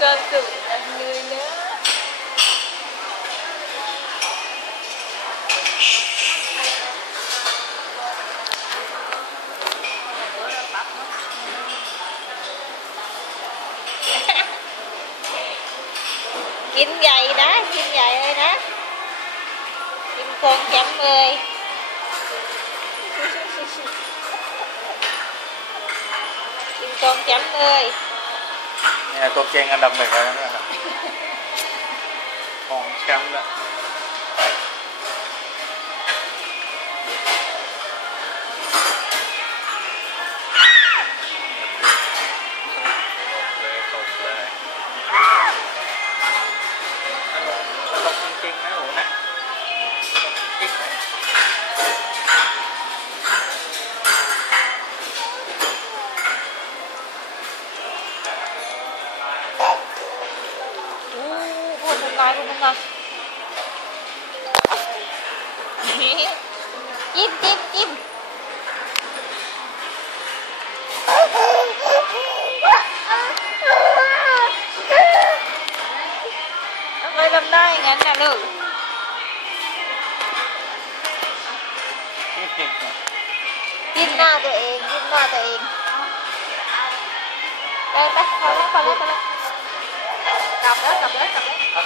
Con cừu là người nữa. Kim dày đó, kim dày đây đó. Kim con chấm 10. Kim con chấm 10. Nèตัวเก่งอันดับหนึ่งแล้วนะครับของแชมป์แล้วตบเลยตบจริงๆนะโหนะตบจริงๆนะBuồn một ngồi, buồn một ngồi. Chim, chim, chim. Ông ơi làm đây, ngắn nè lử. Chim naตัวเองchim naตัวเองไปไปพอแล้วพอแล้วพอแล้วกลับแล้วกลับแล้วกลับแล้ว